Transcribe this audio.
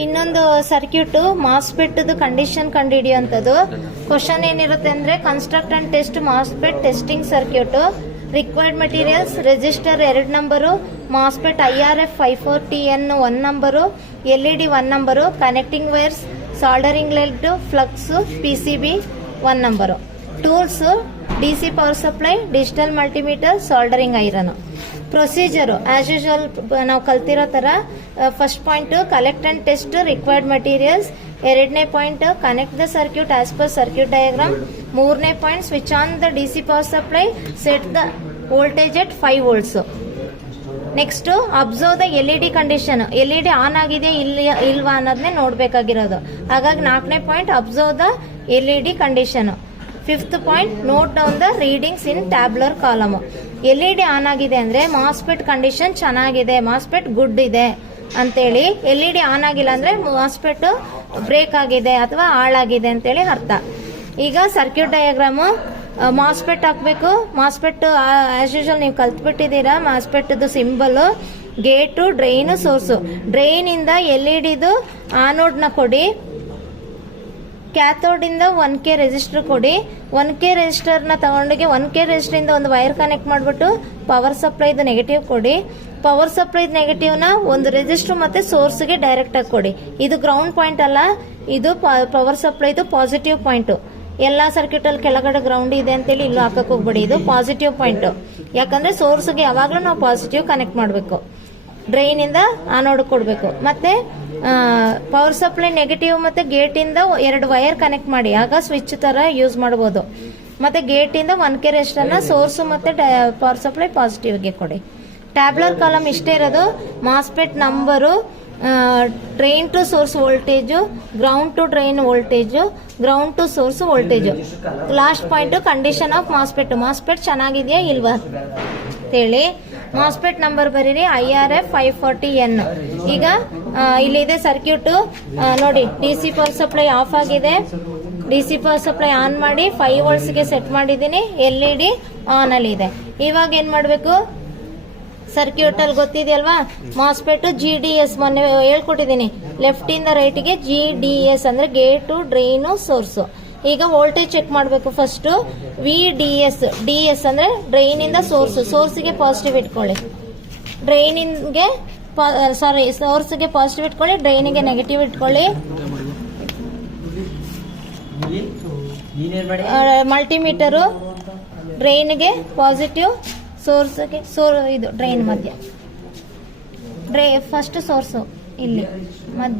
ಇನ್ನೊಂದು circuit MOSFET condition ಕಂಡುಹಿಡಿಯುವಂಥದ್ದು. Question ಏನಿರುತ್ತೆ ಅಂದ್ರೆ construct and test MOSFET testing circuit. Required materials resistor 2 number, MOSFET IRF 540N 1 number, LED 1 number, connecting wires, soldering lead, flux, PCB 1 number. Tools DC power supply, digital multimeter, soldering iron. Procedure as usual ನಾವು ಕಲ್ತಿರೋ ತರ. First point collect and test required materials. 2ನೇ point connect the circuit as per circuit diagram. 3ನೇ point switch on the DC power supply, set the voltage at 5 volts. Next observe the LED condition. LED on ಆಗಿದೆ ಇಲ್ವಾ ಅನ್ನೋದನ್ನೇ ನೋಡ್ಬೇಕಾಗಿರೋದು. ಹಾಗಾಗಿ 4ನೇ point observe the LED condition. 5th point note down the readings in tabular column. LED on ಆಗಿದೆ ಅಂದ್ರೆ MOSFET condition ಚೆನ್ನಾಗಿದೆ, MOSFET good ಇದೆ ಅಂತೇಳಿ. LED on ಆಗಿಲ್ಲ ಅಂದ್ರೆ ಮಾಸ್ಫೆಟ್ ಬ್ರೇಕ್ ಆಗಿದೆ ಅಥವಾ ಹಾಳಾಗಿದೆ ಅಂತೇಳಿ ಅರ್ಥ. ಈಗ ಸರ್ಕ್ಯೂಟ್ ಡಯಾಗ್ರಾಮ್ ಮಾಸ್ಫೆಟ್ ಹಾಕ್ಬೇಕು. ಮಾಸ್ಫೆಟ್ ಆಸ್ ಯೂಶುವಲ್ ನೀವು ಕಲ್ತ್ಬಿಟ್ಟಿದ್ದೀರಾ. MOSFET symbol gate, drain, source. Drain ಇಂದ LED ಆನೋಡ್ ನ ಕೊಡಿ. ಕ್ಯಾಥೋಡ್ ಇಂದ 1K ರೆಸಿಸ್ಟರ್ ಕೊಡಿ. 1K ರೆಸಿಸ್ಟರ್ ನ ತಗೊಂಡಿಗೆ 1K ರೆಸಿಸ್ಟರ್ ಇಂದ ಒಂದು ವೈರ್ ಕನೆಕ್ಟ್ ಮಾಡ್ಬಿಟ್ಟು ಪವರ್ ಸಪ್ಲೈದು ನೆಗೆಟಿವ್ ಕೊಡಿ. ಪವರ್ ಸಪ್ಲೈ ನೆಗೆಟಿವ್ ನ ಒಂದು ರೆಸಿಸ್ಟರ್ ಮತ್ತೆ ಸೋರ್ಸ್ ಗೆ ಡೈರೆಕ್ಟ್ ಆಗಿ ಕೊಡಿ. ಇದು ಗ್ರೌಂಡ್ ಪಾಯಿಂಟ್ ಅಲ್ಲ, ಇದು ಪವರ್ ಸಪ್ಲೈದು ಪಾಸಿಟಿವ್ ಪಾಯಿಂಟ್. ಎಲ್ಲಾ ಸರ್ಕ್ಯೂಟ್ ಅಲ್ಲಿ ಕೆಳಗಡೆ ಗ್ರೌಂಡ್ ಇದೆ ಅಂತೇಳಿ ಇಲ್ಲೂ ಹಾಕಕ್ ಹೋಗ್ಬೇಡಿ. ಇದು ಪಾಸಿಟಿವ್ ಪಾಯಿಂಟ್. ಯಾಕಂದ್ರೆ ಸೋರ್ಸ್ ಗೆ ಯಾವಾಗ್ಲೂ ನಾವು ಪಾಸಿಟಿವ್ ಕನೆಕ್ಟ್ ಮಾಡಬೇಕು. ಡ್ರೈನ್ ಇಂದ ಆನೋಡ್ ಕೊಡ್ಬೇಕು. ಮತ್ತೆ ಪವರ್ ಸಪ್ಲೈ ನೆಗೆಟಿವ್ ಮತ್ತೆ ಗೇಟ್ ಇಂದ 2 ವೈರ್ ಕನೆಕ್ಟ್ ಮಾಡಿ, ಆಗ ಸ್ವಿಚ್ ತರ ಯೂಸ್ ಮಾಡಬಹುದು. ಮತ್ತೆ ಗೇಟ್ ಇಂದ 1K ರೆಸಿಸ್ಟರ್ ನ ಸೋರ್ಸ್ ಮತ್ತೆ ಪವರ್ ಸಪ್ಲೈ ಪಾಸಿಟಿವ್ ಗೆ ಕೊಡಿ. ಟ್ಯಾಬ್ಲರ್ ಕಾಲಮ್ ಇಷ್ಟೇ ಇರೋದು. MOSFET number, drain to source voltage, ground to drain voltage, ground to source voltage. Last point condition of MOSFET. MOSFET ಚೆನ್ನಾಗಿದೆಯಾ ಇಲ್ವಾ ಅಂತೇಳಿ. ಮಾಸ್ಫೆಟ್ ನಂಬರ್ ಬರೀರಿ IRF 540N. ಈಗ ಇಲ್ಲಿದೆ ಸರ್ಕ್ಯೂಟ್ ನೋಡಿ. DC ಪವರ್ ಸಪ್ಲೈ ಆಫ್ ಆಗಿದೆ. DC ಪವರ್ ಸಪ್ಲೈ ಆನ್ ಮಾಡಿ 5 volts ಗೆ ಸೆಟ್ ಮಾಡಿದೀನಿ. LED ಆನ್ ಅಲ್ಲಿ ಇದೆ. ಇವಾಗ ಏನ್ ಮಾಡ್ಬೇಕು, ಸರ್ಕ್ಯೂಟ್ ಅಲ್ಲಿ ಗೊತ್ತಿದೆಯಲ್ವಾ ಮಾಸ್ಫೆಟ್ GDS ಮೊನ್ನೆ ಹೇಳ್ಕೊಟ್ಟಿದ್ದೀನಿ. ಲೆಫ್ಟ್ ಇಂದ ರೈಟ್ ಗೆ GDS ಅಂದ್ರೆ ಗೇಟು, ಡ್ರೈನು, ಸೋರ್ಸ್. ಈಗ ವೋಲ್ಟೇಜ್ ಚೆಕ್ ಮಾಡಬೇಕು. First VDS. DS ಅಂದ್ರೆ ಡ್ರೈನ್ ಇಂದ ಸೋರ್ಸ್. ಸೋರ್ಸ್ ಗೆ ಪಾಸಿಟಿವ್ ಇಟ್ಕೊಳ್ಳಿ. ಡ್ರೈನಿಗೆ ಸೋರ್ಸ್ ಗೆ ಪಾಸಿಟಿವ್ ಇಟ್ಕೊಳ್ಳಿ, ಡ್ರೈನ್ ಗೆ ನೆಗೆಟಿವ್ ಇಟ್ಕೊಳ್ಳಿ. ಮಲ್ಟಿಮೀಟರು ಡ್ರೈನ್ ಗೆ ಪಾಸಿಟಿವ್, ಸೋರ್ಸ್ ಗೆ ಇದು ಡ್ರೈನ್ ಮಧ್ಯ. ಫಸ್ಟ್ ಸೋರ್ಸ್ ಇಲ್ಲಿ ಮಧ್ಯ.